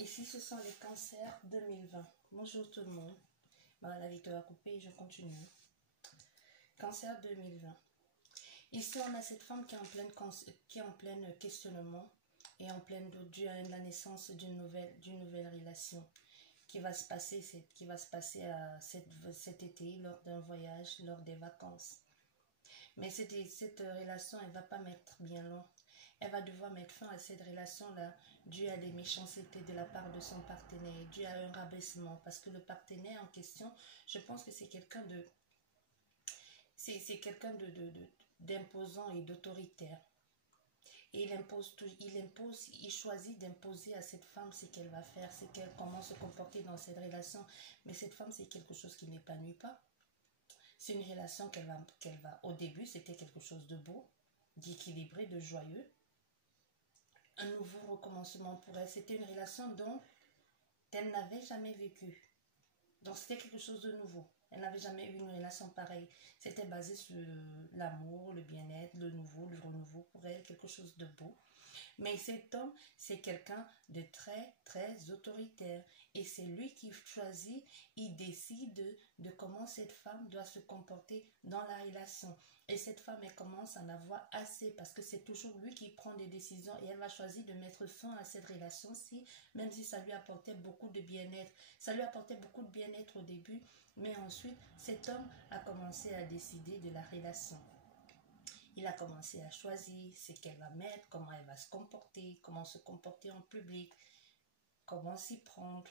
Ici, ce sont les cancers 2020. Bonjour tout le monde. La vidéo a coupé, je continue. Cancer 2020. Ici, on a cette femme qui est en pleine questionnement et en pleine doute dû à la naissance d'une nouvelle relation qui va se passer, cet été lors d'un voyage, lors des vacances. Mais cette relation, elle ne va pas mettre bien long. Elle va devoir mettre fin à cette relation-là dû à des méchancetés de la part de son partenaire, dû à un rabaissement. Parce que le partenaire en question, je pense que c'est quelqu'un d'imposant et d'autoritaire. Et il choisit d'imposer à cette femme ce qu'elle va faire, comment se comporter dans cette relation. Mais cette femme, c'est quelque chose qui n'épanouit pas. C'est une relation au début, c'était quelque chose de beau, d'équilibré, de joyeux. Un nouveau recommencement pour elle. C'était une relation dont elle n'avait jamais vécu. Donc c'était quelque chose de nouveau. Elle n'avait jamais eu une relation pareille. C'était basé sur l'amour, le bien-être, le nouveau, le renouveau pour elle, quelque chose de beau. Mais cet homme, c'est quelqu'un de très, très autoritaire. Et c'est lui qui choisit, il décide de comment cette femme doit se comporter dans la relation. Et cette femme, elle commence à en avoir assez parce que c'est toujours lui qui prend des décisions et elle va choisir de mettre fin à cette relation-ci, même si ça lui apportait beaucoup de bien-être. Ça lui apportait beaucoup de bien-être au début, mais ensuite, cet homme a commencé à décider de la relation. Il a commencé à choisir ce qu'elle va mettre, comment elle va se comporter, comment se comporter en public, comment s'y prendre.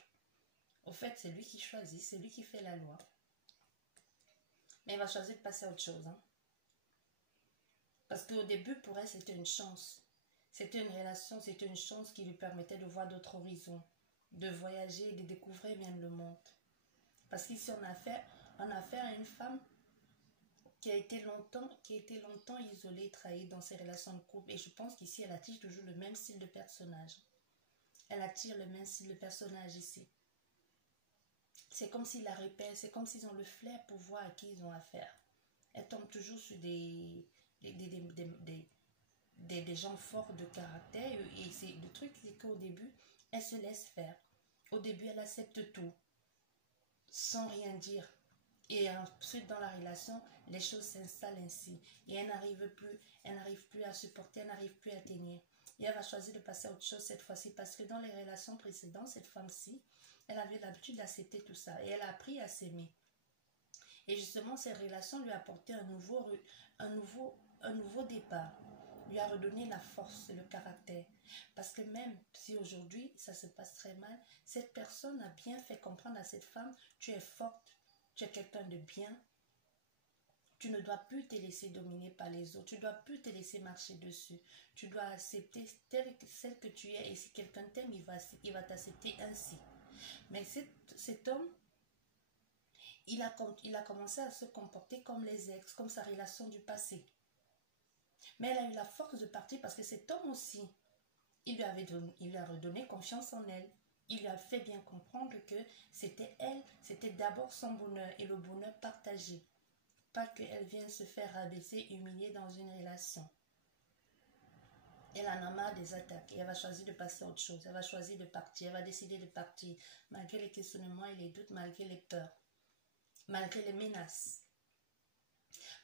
Au fait, c'est lui qui choisit, c'est lui qui fait la loi. Mais il va choisir de passer à autre chose. Parce qu'au début, pour elle, c'était une chance. C'était une relation, c'était une chance qui lui permettait de voir d'autres horizons, de voyager, de découvrir même le monde. Parce qu'ici, on a affaire à une femme qui a été longtemps isolée, trahie dans ses relations de couple. Et je pense qu'ici, elle attire toujours le même style de personnage. Elle attire le même style de personnage ici. C'est comme s'ils la répètent, c'est comme s'ils ont le flair pour voir à qui ils ont affaire. Elle tombe toujours sur des gens forts de caractère. Et le truc, c'est qu'au début, elle se laisse faire. Au début, elle accepte tout, sans rien dire. Et ensuite, dans la relation, les choses s'installent ainsi. Et elle n'arrive plus à supporter, elle n'arrive plus à tenir. Et elle va choisir de passer à autre chose cette fois-ci. Parce que dans les relations précédentes, cette femme-ci, elle avait l'habitude d'accepter tout ça. Et elle a appris à s'aimer. Et justement, cette relation lui a apporté un nouveau départ. Lui a redonné la force et le caractère. Parce que même si aujourd'hui, ça se passe très mal, cette personne a bien fait comprendre à cette femme, tu es forte. Tu es quelqu'un de bien. Tu ne dois plus te laisser dominer par les autres. Tu ne dois plus te laisser marcher dessus. Tu dois accepter celle que tu es. Et si quelqu'un t'aime, il va t'accepter ainsi. Mais cet homme, il a commencé à se comporter comme les ex, comme sa relation du passé. Mais elle a eu la force de partir parce que cet homme aussi, il lui a redonné confiance en elle. Il lui a fait bien comprendre que c'était elle, c'était d'abord son bonheur et le bonheur partagé. Pas qu'elle vienne se faire rabaisser, humilier dans une relation. Elle en a marre des attaques et elle va choisir de passer à autre chose. Elle va choisir de partir, elle va décider de partir malgré les questionnements et les doutes, malgré les peurs, malgré les menaces.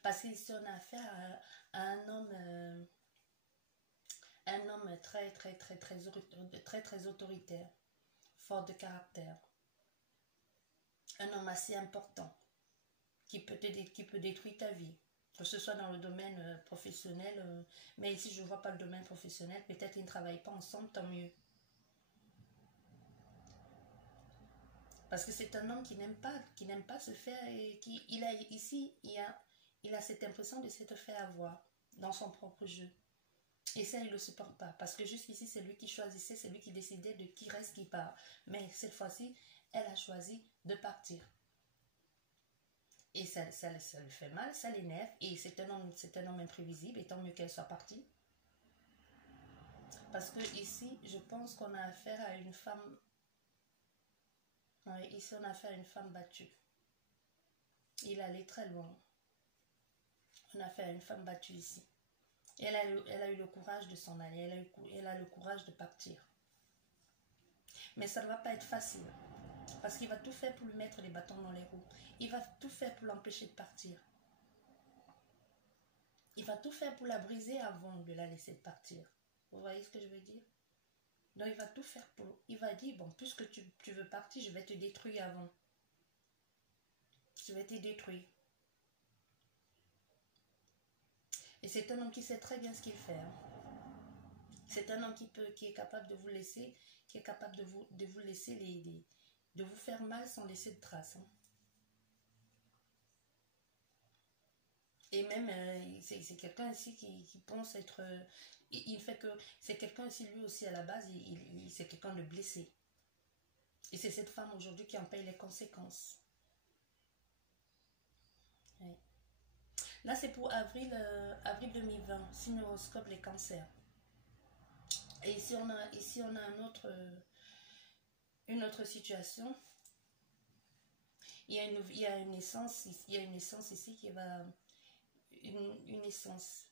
Parce qu'ici on a affaire à un homme très autoritaire, fort de caractère, un homme assez important qui peut détruire ta vie, que ce soit dans le domaine professionnel, mais ici je ne vois pas le domaine professionnel, peut-être qu'ils ne travaillent pas ensemble, tant mieux. Parce que c'est un homme qui n'aime pas se faire, et il a cette impression de s'être fait avoir dans son propre jeu. Et ça, il ne le supporte pas. Parce que jusqu'ici, c'est lui qui choisissait, c'est lui qui décidait de qui reste, qui part. Mais cette fois-ci, elle a choisi de partir. Et ça lui fait mal, ça l'énerve. Et c'est un homme imprévisible, et tant mieux qu'elle soit partie. Parce que ici, je pense qu'on a affaire à une femme... Ouais, ici, on a affaire à une femme battue. Il allait très loin. On a affaire à une femme battue ici. Elle a eu le courage de s'en aller, elle a le courage de partir. Mais ça ne va pas être facile. Parce qu'il va tout faire pour lui mettre les bâtons dans les roues. Il va tout faire pour l'empêcher de partir. Il va tout faire pour la briser avant de la laisser partir. Vous voyez ce que je veux dire? Donc il va tout faire pour... Il va dire, bon, puisque tu veux partir, je vais te détruire avant. Je vais te détruire. Et c'est un homme qui sait très bien ce qu'il fait. Hein. C'est un homme qui est capable de vous laisser, qui est capable de vous laisser de vous faire mal sans laisser de traces. Hein. Et même, c'est quelqu'un ici qui pense être... il fait que... C'est quelqu'un ici, lui aussi, à la base, c'est quelqu'un de blessé. Et c'est cette femme aujourd'hui qui en paye les conséquences. Ouais. Là, c'est pour avril 2020, signe horoscope, les cancers. Et ici, on a une autre situation. Il y a une naissance ici qui va... Une naissance.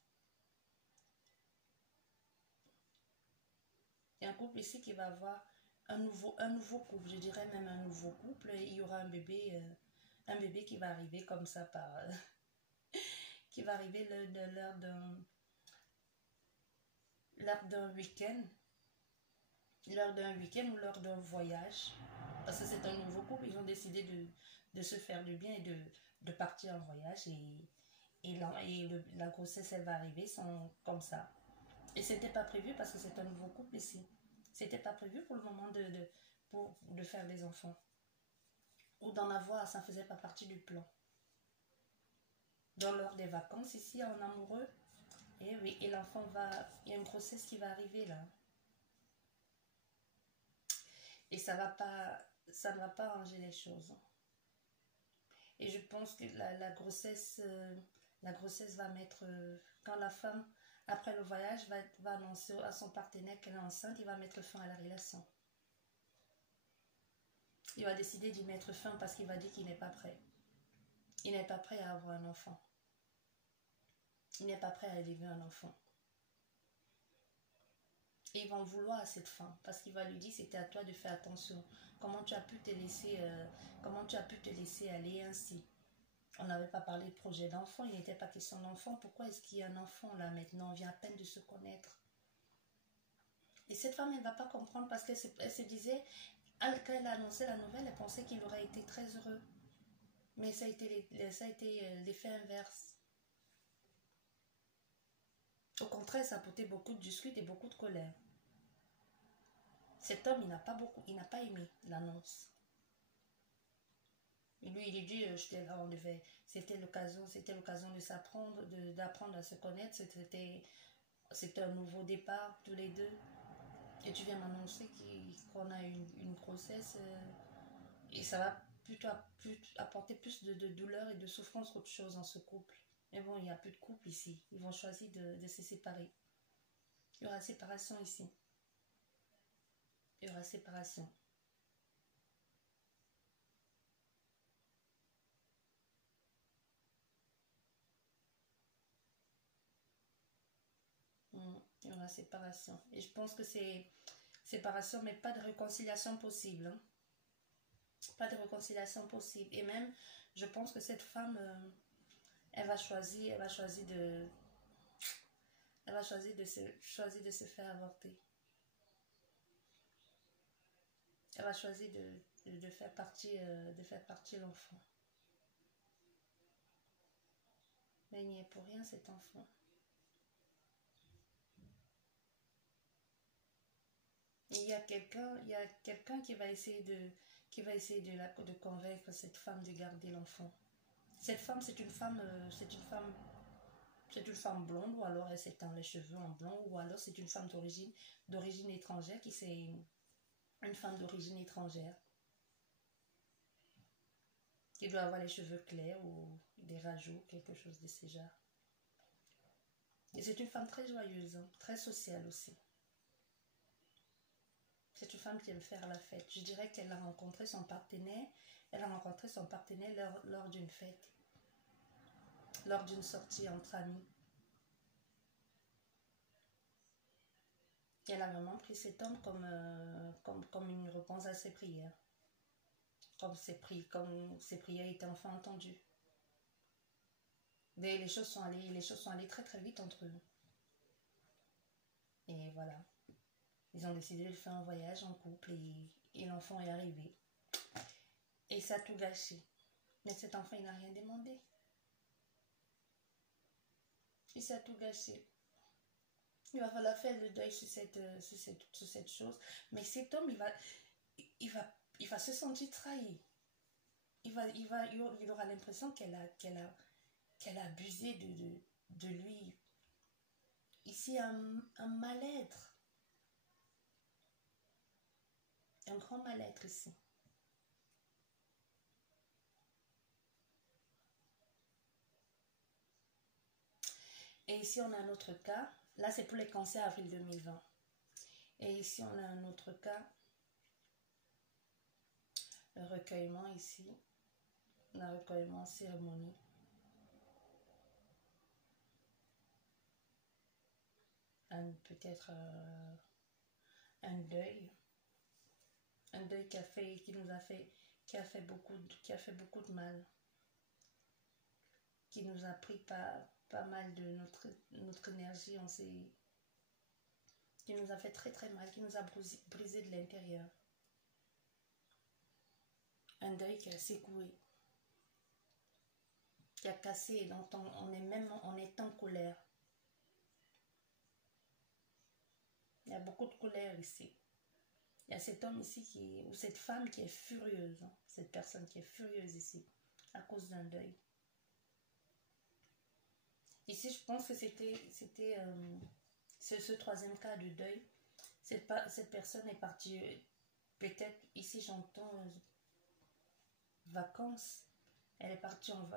Il y a un couple ici qui va avoir un nouveau couple, je dirais même un nouveau couple. Et il y aura un bébé qui va arriver comme ça par... qui va arriver lors d'un week-end. Lors d'un week-end ou lors d'un voyage. Parce que c'est un nouveau couple, ils ont décidé de se faire du bien et de partir en voyage. Et la grossesse, elle va arriver comme ça. Et c'était pas prévu parce que c'est un nouveau couple ici. C'était pas prévu pour le moment de faire des enfants. Ou d'en avoir, ça ne faisait pas partie du plan. Dans lors des vacances ici, en amoureux, et oui, et l'enfant va... Il y a une grossesse qui va arriver là. Et ça ne va pas arranger les choses. Et je pense que la grossesse va mettre... quand la femme, après le voyage, va annoncer à son partenaire qu'elle est enceinte, il va mettre fin à la relation. Il va décider d'y mettre fin parce qu'il va dire qu'il n'est pas prêt. Il n'est pas prêt à avoir un enfant. Il n'est pas prêt à élever un enfant. Et ils vont vouloir à cette femme parce qu'il va lui dire c'était à toi de faire attention. Comment tu as pu te laisser aller ainsi? On n'avait pas parlé de projet d'enfant, il n'était pas question d'enfant. Pourquoi est-ce qu'il y a un enfant là maintenant? On vient à peine de se connaître. Et cette femme, elle ne va pas comprendre parce qu'elle se disait, quand elle a annoncé la nouvelle, elle pensait qu'il aurait été très heureux. Mais ça a été l'effet inverse. Au contraire, ça a apporté beaucoup de disputes et beaucoup de colère. Cet homme, il n'a pas aimé l'annonce. Lui, il dit, c'était l'occasion de s'apprendre, d'apprendre à se connaître. C'était un nouveau départ, tous les deux. Et tu viens m'annoncer qu'on a une grossesse et ça va plutôt apporter plus de douleur et de souffrance qu'autre chose dans ce couple. Mais bon, il n'y a plus de couple ici. Ils vont choisir de se séparer. Il y aura séparation ici. Il y aura séparation. Il y aura séparation. Et je pense que c'est séparation, mais pas de réconciliation possible. Hein. Pas de réconciliation possible. Et même, je pense que cette femme, elle va choisir de se faire avorter. Elle va choisir de faire partir l'enfant. Mais il n'y est pour rien cet enfant. Et il y a quelqu'un qui va essayer de convaincre cette femme de garder l'enfant. Cette femme, c'est une femme blonde, ou alors elle s'éteint les cheveux en blond, ou alors c'est une femme d'origine étrangère une femme d'origine étrangère qui doit avoir les cheveux clairs ou des rajouts, quelque chose de ce genre. Et c'est une femme très joyeuse, hein, très sociale aussi. C'est une femme qui aime faire la fête. Je dirais qu'elle a rencontré son partenaire. Lors d'une fête. Lors d'une sortie entre amis. Elle a vraiment pris cet homme comme une réponse à ses prières. Comme ses prières étaient enfin entendues. Mais les choses sont allées très très vite entre eux. Et voilà. Ils ont décidé de faire un voyage en couple et l'enfant est arrivé. Et ça a tout gâché. Mais cet enfant, il n'a rien demandé. Et ça a tout gâché. Il va falloir faire le deuil sur cette chose. Mais cet homme, il va se sentir trahi. Il aura l'impression qu'elle a abusé de lui. Ici, un mal-être. Un grand mal-être ici. Et ici, on a un autre cas. Là, c'est pour les cancers avril 2020. Et ici, on a un autre cas. Le recueillement ici. Le recueillement, cérémonie. Peut-être un deuil. Un deuil qui a fait beaucoup de mal. Qui nous a pris pas mal de notre énergie. Qui nous a fait très très mal. Qui nous a brisé de l'intérieur. Un deuil qui a secoué. Qui a cassé. Donc on est en colère. Il y a beaucoup de colère ici. Il y a cet homme ici ou cette femme qui est furieuse. Cette personne qui est furieuse ici. À cause d'un deuil. Ici, je pense que c'était ce troisième cas de deuil. Cette personne est partie, peut-être, ici j'entends vacances.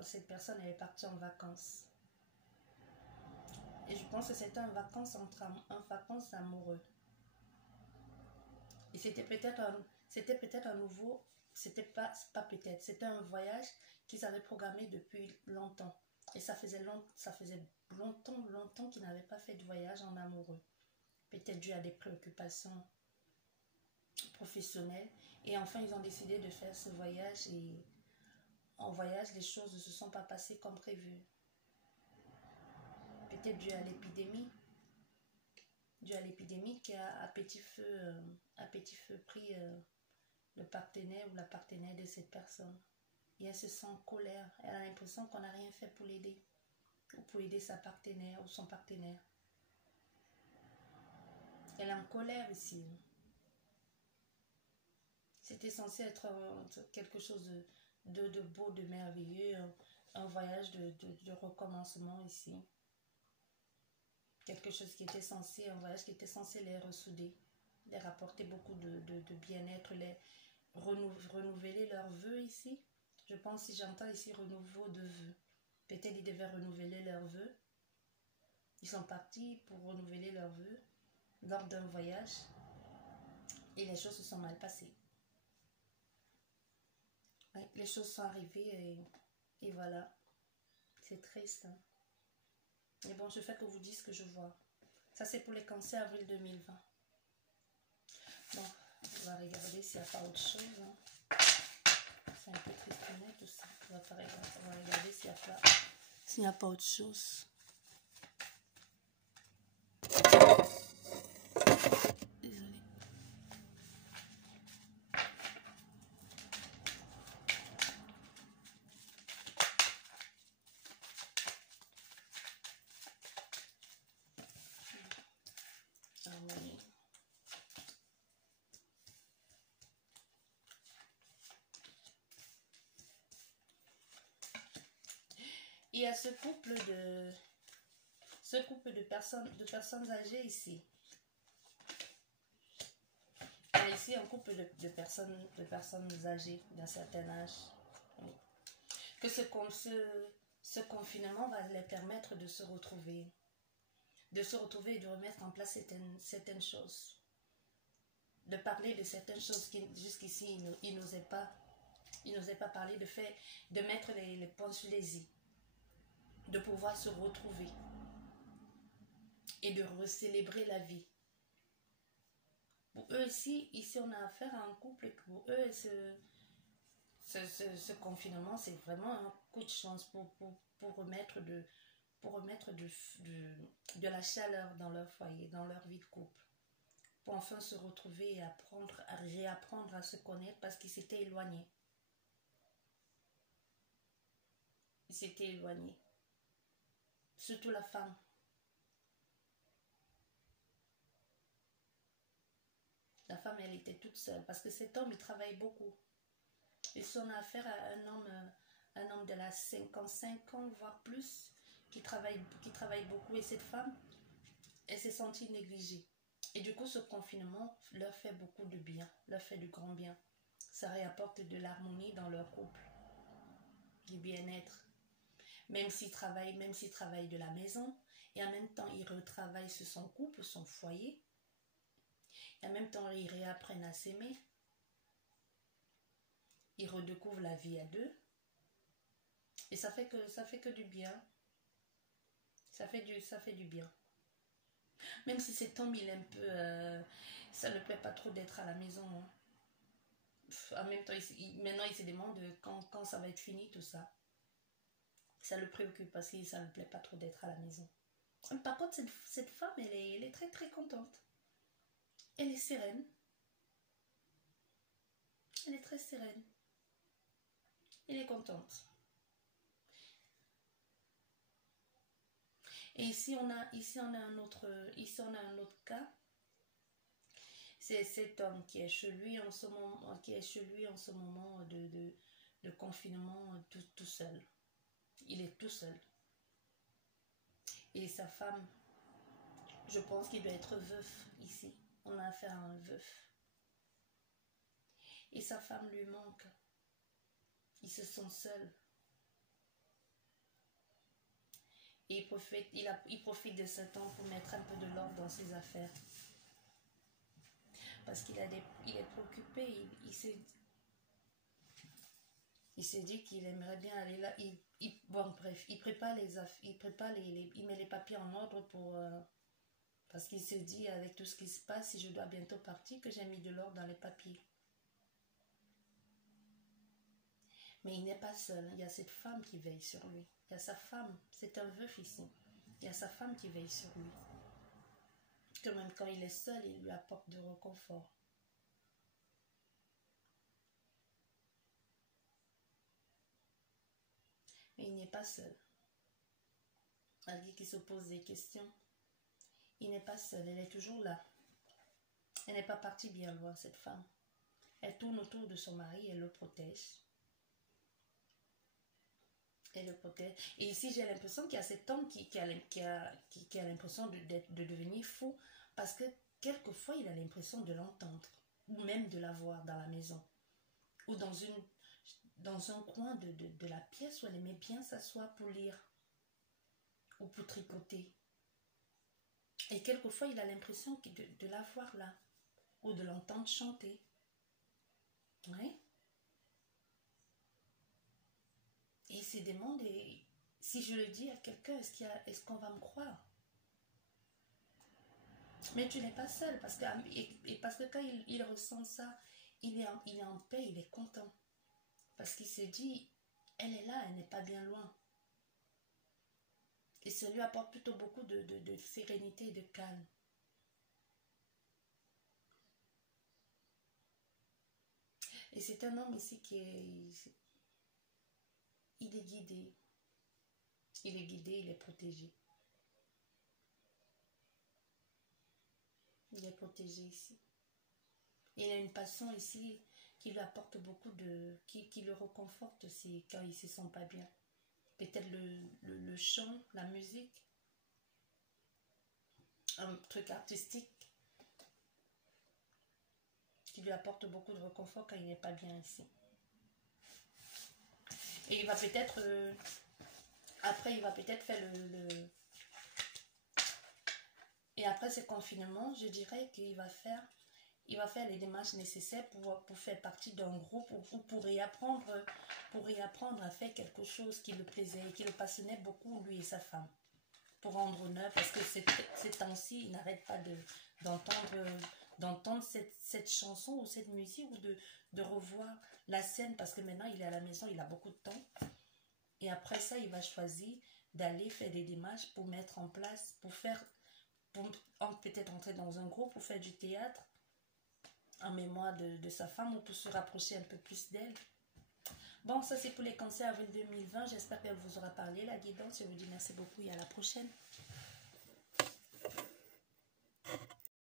Cette personne, elle est partie en vacances. Et je pense que c'était un vacances amoureux. Et c'était peut-être un nouveau, c'était pas peut-être, c'était un voyage qu'ils avaient programmé depuis longtemps. Et ça faisait longtemps qu'ils n'avaient pas fait de voyage en amoureux. Peut-être dû à des préoccupations professionnelles. Et enfin, ils ont décidé de faire ce voyage. Et en voyage, les choses ne se sont pas passées comme prévu. Peut-être dû à l'épidémie. Dû à l'épidémie qui a à petit feu pris le partenaire ou la partenaire de cette personne. Et elle se sent en colère. Elle a l'impression qu'on n'a rien fait pour l'aider. Ou pour aider sa partenaire ou son partenaire. Elle est en colère ici. C'était censé être quelque chose de beau, de merveilleux. Un voyage de recommencement ici. Quelque chose qui était censé, un voyage qui était censé les ressouder. Les rapporter beaucoup de bien-être. Les renouveler leurs vœux ici. Je pense, si j'entends ici renouveau de vœux. Peut-être ils devaient renouveler leurs vœux. Ils sont partis pour renouveler leurs vœux lors d'un voyage. Et les choses se sont mal passées. Ouais, les choses sont arrivées et voilà. C'est triste. Hein. Mais bon, je fais que vous dire ce que je vois. Ça, c'est pour les cancers avril 2020. Bon, on va regarder s'il n'y a pas autre chose. Hein. C'est un peu triste tout ça. On va regarder s'il n'y a pas autre chose. Désolée. Il y a ce couple de personnes âgées ici. Il y a ici un couple de personnes âgées d'un certain âge. Que ce confinement va les permettre de se retrouver et de remettre en place certaines choses. De parler de certaines choses qui jusqu'ici ils n'osaient pas parler, de mettre les points sur les i. De pouvoir se retrouver et de recélébrer la vie. Pour eux aussi, ici on a affaire à un couple et pour eux, ce confinement, c'est vraiment un coup de chance pour remettre de la chaleur dans leur foyer, dans leur vie de couple. Pour enfin se retrouver et réapprendre à se connaître parce qu'ils s'étaient éloignés. Ils s'étaient éloignés. Surtout la femme. La femme, elle était toute seule parce que cet homme, il travaille beaucoup. Et si on a affaire à un homme de la 55 ans, voire plus, qui travaille beaucoup. Et cette femme, elle s'est sentie négligée. Et du coup, ce confinement leur fait beaucoup de bien, leur fait du grand bien. Ça réapporte de l'harmonie dans leur couple, du bien-être. Même s'il travaille de la maison, et en même temps, il retravaille sur son couple, son foyer. Et en même temps, ils réapprennent à s'aimer. Ils redécouvrent la vie à deux. Et ça fait que du bien. Ça fait du bien. Même si cet homme, il est un peu... ça ne le plaît pas trop d'être à la maison. Hein. En même temps, maintenant, il se demande quand ça va être fini, tout ça. Ça le préoccupe parce que ça ne le plaît pas trop d'être à la maison. Par contre, cette femme, elle est très très contente. Elle est sereine. Elle est très sereine. Elle est contente. Et ici on a un autre cas. C'est cet homme qui est chez lui en ce moment, de confinement tout seul. Il est tout seul. Et sa femme, je pense qu'il doit être veuf ici. On a affaire à un veuf. Et sa femme lui manque. Ils se sent seuls. Et il profite de ce temps pour mettre un peu de l'ordre dans ses affaires. Parce qu'il est préoccupé. Il s'est dit qu'il aimerait bien aller là. Bon, bref, il met les papiers en ordre parce qu'il se dit, avec tout ce qui se passe, si je dois bientôt partir, que j'ai mis de l'ordre dans les papiers. Mais il n'est pas seul. Il y a cette femme qui veille sur lui. Il y a sa femme. C'est un veuf ici. Il y a sa femme qui veille sur lui. Que même quand il est seul, il lui apporte du réconfort. Mais il n'est pas seul. Malgré qu'il se pose des questions, il n'est pas seul. Elle est toujours là. Elle n'est pas partie bien loin, cette femme. Elle tourne autour de son mari, elle le protège. Elle le protège. Et ici, j'ai l'impression qu'il y a cet homme qui a l'impression de devenir fou parce que quelquefois, il a l'impression de l'entendre ou même de la voir dans la maison ou dans un coin de la pièce où elle aimait bien s'asseoir pour lire ou pour tricoter. Et quelquefois, il a l'impression de la voir là ou de l'entendre chanter. Oui. Et il se demande, si je le dis à quelqu'un, est-ce qu'on va me croire? Mais tu n'es pas seul, parce que quand il ressent ça, il est en paix, il est content. Parce qu'il se dit, elle est là, elle n'est pas bien loin. Et ça lui apporte plutôt beaucoup de sérénité et de calme. Et c'est un homme ici il est guidé. Il est guidé, il est protégé. Il est protégé ici. Il a une passion ici qui lui apporte beaucoup qui le reconforte aussi quand il ne se sent pas bien. Peut-être le chant, la musique, un truc artistique qui lui apporte beaucoup de réconfort quand il n'est pas bien ici. Et il va peut-être après il va peut-être faire et après ce confinement, je dirais qu'il va faire les démarches nécessaires pour faire partie d'un groupe ou pour réapprendre à faire quelque chose qui le plaisait et qui le passionnait beaucoup, lui et sa femme. Pour rendre honneur, parce que ces temps-ci, il n'arrête pas d'entendre d'entendre cette chanson ou cette musique ou de revoir la scène parce que maintenant il est à la maison, il a beaucoup de temps. Et après ça, il va choisir d'aller faire des démarches pour mettre en place, pour peut-être entrer dans un groupe, pour faire du théâtre en mémoire de sa femme ou pour se rapprocher un peu plus d'elle. Bon, ça c'est pour les cancers avril 2020. J'espère qu'elle vous aura parlé, la guidance. Je vous dis merci beaucoup et à la prochaine.